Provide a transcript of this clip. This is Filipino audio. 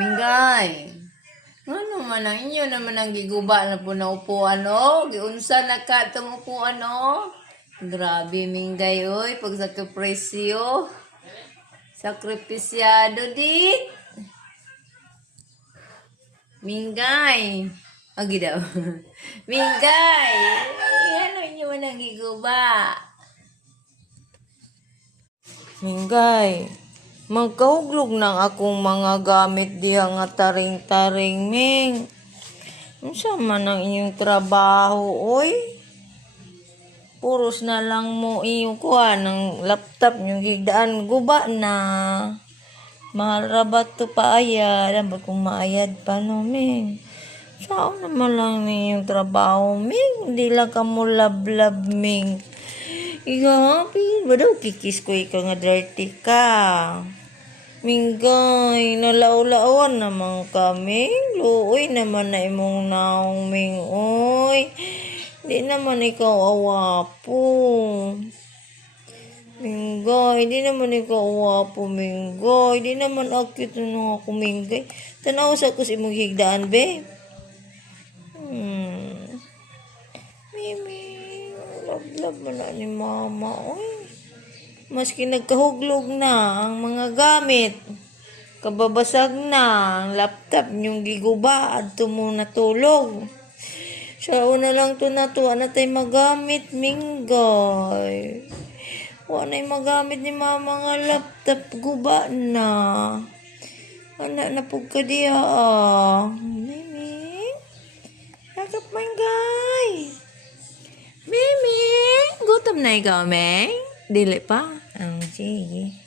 Minggay. Ano man ang inyo naman ang giguba na po na upuan, o? Giunsa na ka itong upuan, o? Grabe, Minggay, oy. Pag sakripisyo. Sakripisyado, di. Minggay. Agi daw. Minggay. Ano inyo man ang giguba? Minggay. Magkahuglog ng akong mga gamit diha nga taring-taring, Ming. Unsa man ang inyong trabaho, oy? Puros na lang mo iyong kuha ng laptop yung higdaan. Guba na. Mahal rabat to paayad. Dapat kung maayad pa, no, Ming? Saan naman lang ninyong trabaho, Ming? Hindi lang ka mo love-love, Ming. Igapi, ba daw kikis ko ikaw nga dirty ka? Minggay, nalaw-lawan naman kami. Luoy naman na imong naong, Ming, oy. Di naman ikaw awapo. Minggay, di naman ikaw awapo, Minggay. Di naman akit na ako, Minggay. Tanaw sa ko si imong higdaan, be. Mimi, love-love mo na ni mama, oy. Maski nagkahuglog na ang mga gamit, kababasag na ang laptop niyong giguba adto mo natulog. Sa una lang to na to, ano tayo magamit, Minggay. Wala na magamit ni mama nga laptop, guba na. Anak na po ka diya, Mimi, yakap, Minggay. Mimi, gutom na ikaw, Ming? Dili pa? Sige.